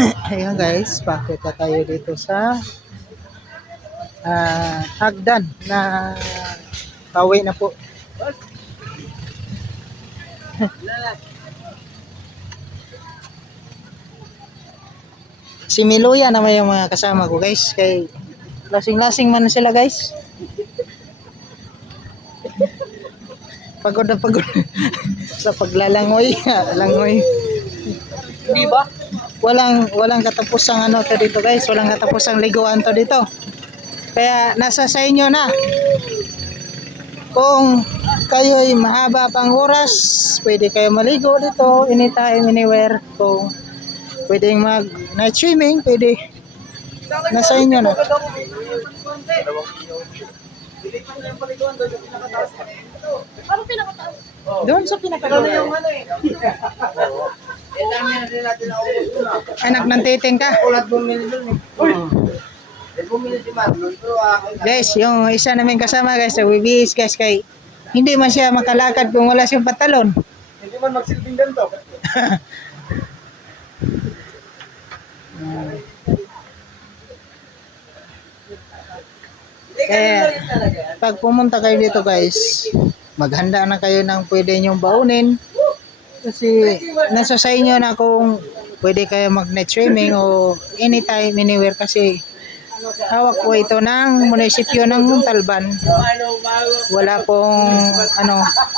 Ayun guys, pakita tayo dito sa hagdan na pauwi na po. Si Miluya naman yung mga kasama ko guys. Kay lasing-lasing man sila guys. Pagod na pagod sa paglalangoy. Langoy. Di ba? Walang katapusang ano to dito guys. Walang katapusang liguan to dito. Kaya nasa sa inyo na. Kung kayo'y mahaba pang oras, pwede kayo maligo dito anytime, anywhere. Kung pwedeng mag night swimming, pwede. Nasa inyo na. Parang pinakataas. Doon sa pinakataas. Anak ng titing ka. Guys, yung isa namin kasama guys, sa WBS guys, kay hindi man siya makalakad kung wala siyang pantalon. Hindi man magsilbing ganito. Pag pumunta kayo dito guys, maghanda na kayo ng pwede nyong baunin. Kasi nasa sa inyo na kung pwede kayo mag night swimming o anytime, anywhere kasi hawak po ito ng munisipyo ng Montalban. Wala pong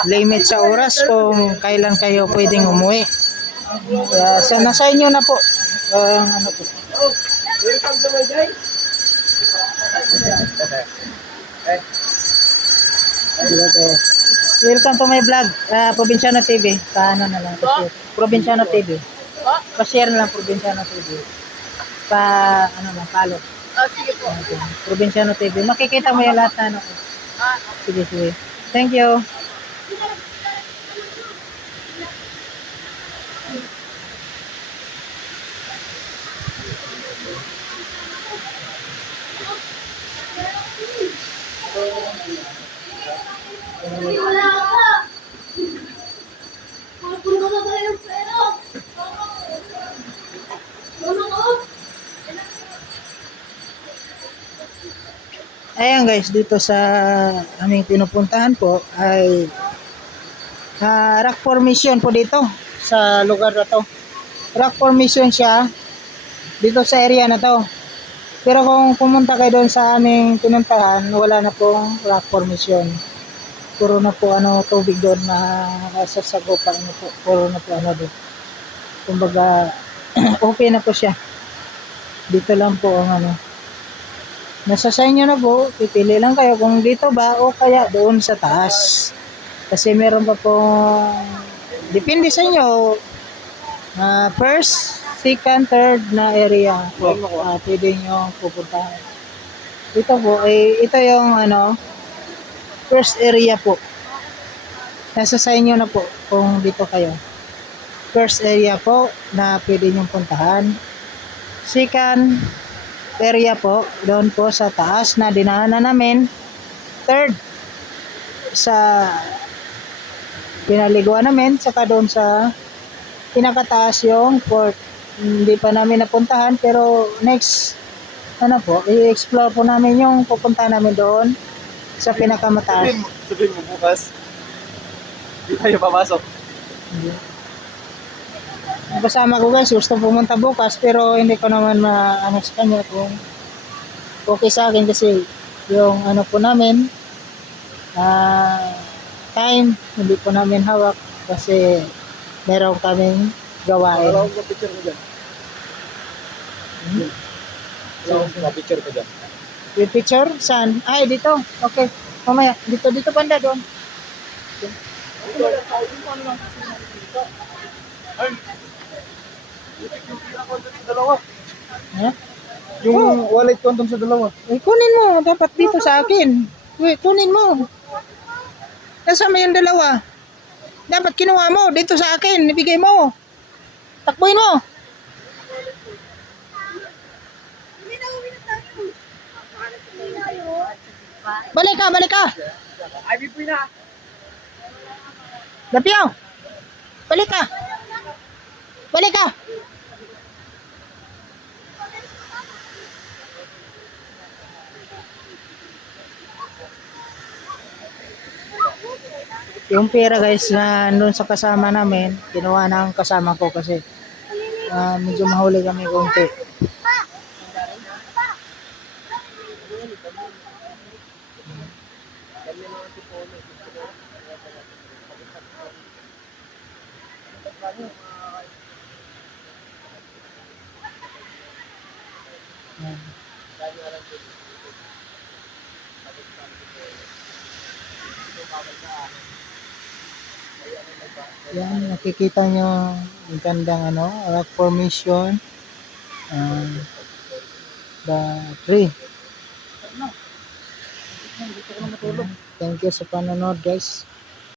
limit sa oras kung kailan kayo pwedeng umuwi. So nasa inyo na po. Po. Welcome to my guys. Welcome to my vlog, Probinsyano TV. Paano na lang? Probinsyano TV. Pa-share na lang Probinsyano TV. Follow. Sige po. Okay. Probinsyano TV. Makikita mo yung lahat na Sige. Thank you. Ayan guys, dito sa aming pinupuntahan po ay rock formation po dito sa lugar na to. Rock formation siya dito sa area na to. Pero kung pumunta kayo doon sa aming pinuntahan, wala na pong rock formation. Puro na po tubig doon na sasagupan po. Puro na po doon. Kumbaga okay na po siya. Dito lang po ang nasa sa inyo na po, pipili lang kayo kung dito ba o kaya doon sa taas. Kasi meron pa po, depende sa inyo, first, second, third na area po, pwede nyo pupuntahan. Ito po, ito yung first area po. Nasa sa inyo na po kung dito kayo. First area po na pwede nyo puntahan. Second area po, doon po sa taas na dinaanan namin. Third, sa pinaliguan namin, saka doon sa pinakataas yung fourth. Hindi pa namin napuntahan, pero next, i-explore po namin yung pupuntahan namin doon sa pinakamataas. Sabihin mo bukas, di tayo papasok. Kasama ko guys, gusto pumunta bukas pero hindi ko naman sa kanya kung okay sa akin kasi yung po namin time hindi po namin hawak kasi meron kaming gawain. Wala akong picture ko dyan. Wala akong picture ko dyan. Yung picture? Saan? Ay, dito. Okay. Mamaya. Dito banda doon. Yung wallet ko andun sa dalawa. Kunin mo. Dapat dito sa akin. Kunin mo. Nasaan mo yung dalawa? Dapat kinuha mo. Dito sa akin. Ibigay mo. Takbuhin mo. Balik ka. Ay, po na. Lapiaw. Balik ka. Yung pera guys na doon sa kasama namin, kinuha ng kasama ko kasi medyo mahuli kami konti. Yan. Yan, nakikita nyo yung gandang rock formation. The tree. Thank you sa panonood guys.